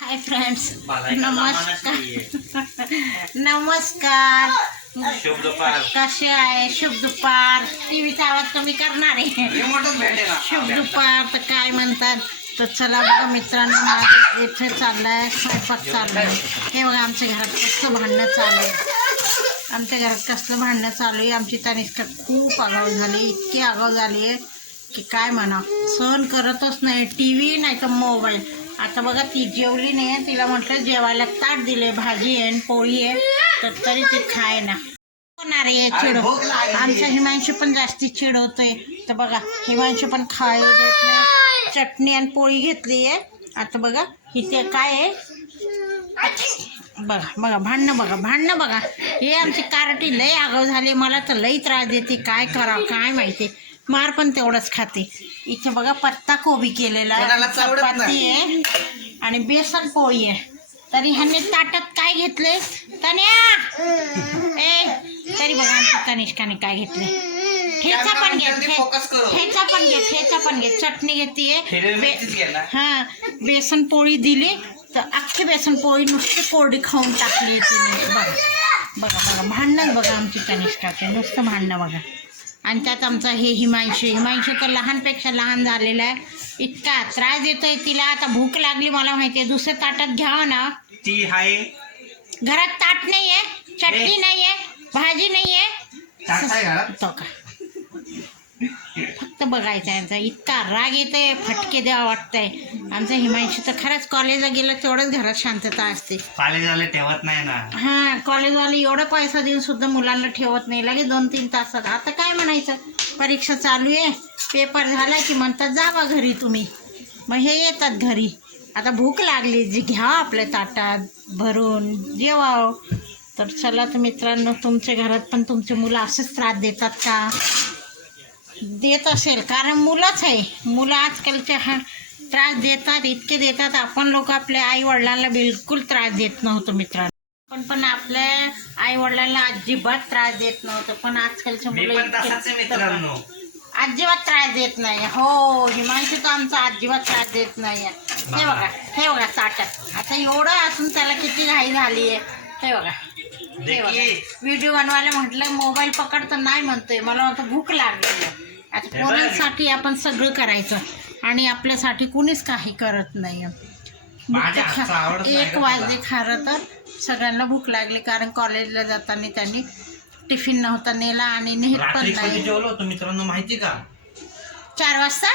Hi friends नमस्कार. नमस्कार. शुभ दुपार. कसे आहे? शुभ दुपार. टीव्हीचा आवाज कमी करणार आहे. शुभ दुपार. तर काय म्हणतात? तर चला बघा मित्रांनो माझं इथे चाललाय स्वयंपाक चाललाय हे बघा आमच्या घरात कसलं भांडणं चालू आहे. आमच्या घरात कसलं भांडणं चालू आहे. आमची तनिष्का खूप आगाऊ झाली इतकी आगाऊ झाली आहे की काय म्हणा. सहन करतच नाही. टी व्ही नाही तर मोबाईल. आता बघा ती जेवली नाही आहे. तिला म्हटलं जेवायला ताट दिले भाजी आहे आणि पोळी आहे. तर तरी ती खाय ना. होणार आहे चिडव आमच्या हिमांशू पण जास्ती चिडवतोय. तर बघा हिमांशू पण खाय देत नाही. चटणी आणि पोळी घेतली आहे. आता बघा इथे काय आहे? बघा बघा भांडणं बघा भांडणं बघा. हे आमची कारटी लय आगाव झाली. मला तर लई त्रास देते. काय करावं काय माहिती. मार पण तेवढंच खाते. इथे बघा पत्ता कोबी केलेला चपाती आहे आणि बेसन पोळी आहे. तरी ह्यांनी ताटात काय घेतले तन्या! ए तरी बघा आमची तनिष्काने काय घेतले ठेचा पण घे ठेचा पण घे ठेचा पण घे. चटणी घेतीये हिरवी मिरचीच घे ना. हा बेसन पोळी दिली तर अख्खी बेसन पोळी नुसती कोरडी खाऊन टाकली तिने. बघा बघा बघा. भांडणच बघा आमची तनिष्काचे. नुसतं भांडणं बघा. आणि त्यात आमचा हे हिमांशू हिमांशू तर लहानपेक्षा लहान झालेला आहे. इतका त्रास देतोय तिला. आता भूक लागली मला माहिती आहे दुसऱ्या ताटात घ्यावं ना. ती आहे घरात ताट नाही आहे चटणी ए. नाही आहे भाजी नाही आहे ताट आहे घरात? तो का? बघायचं यांचा इतका राग येतोय फटके द्यावा वाटतंय. आमचं हिमांशू तर खरंच कॉलेजला गेलं तेवढंच घरात शांतता असते. कॉलेजवाले ठेवत नाही ना. हा कॉलेजवाले एवढा पैसा देऊन सुद्धा मुलांना ठेवत नाही. लगेच दोन तीन तासात. आता काय म्हणायचं? परीक्षा चालू आहे. पेपर झाला की म्हणतात जावा घरी तुम्ही. मग हे येतात घरी. आता भूक लागली जी घ्या आपल्या ताटात भरून जेवावं. तर चला तर मित्रांनो तुमच्या घरात पण तुमची मुलं असेच त्रास देतात का? देत असेल. कारण मुलंच आहे. मुलं आजकालच्या हा त्रास देतात इतके देतात. आपण लोक आपल्या आई वडिलांना बिलकुल त्रास देत नव्हतो मित्रांनो. पण पण आपल्या आई वडिलांना अजिबात त्रास देत नव्हतं. पण आजकालच्या मुलं इतके- अजिबात त्रास देत नाही. हो हिमांशू तर आमचा अजिबात त्रास देत नाही. हे बघा हे बघा ताटात आता एवढं असून त्याला किती घाई झाली आहे. हे बघा. हे बघा. व्हिडिओ बनवायला म्हटलं मोबाईल पकड तर नाही म्हणतोय. मला वाटतं भूक लागली आहे. आता. पोरांसाठी आपण सगळं करायचं? आणि आपल्यासाठी कुणीच काही करत नाही माझ्या हातचं आवडत नाही एक का वाजले तुला? खारं तर. सगळ्यांना भूक लागली कारण कॉलेजला जाताना त्यांनी टिफिन नव्हता नेला आणि नेत पण रात्री कधी नाही जेवलो होतो मित्रांनो माहिती का? चार वाजता?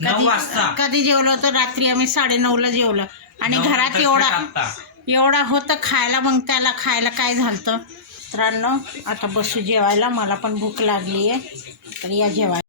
नऊ वाजता. कधी जेवलो होतो? रात्री आम्ही साडेनऊला जेवलो. आणि नऊ घरात एवढा टाकता. एवढा होतं खायला मग त्याला खायला काय झालं मित्रांनो आता बसू जेवायला. मला पण भूक लागली आहे तर या जेवायला.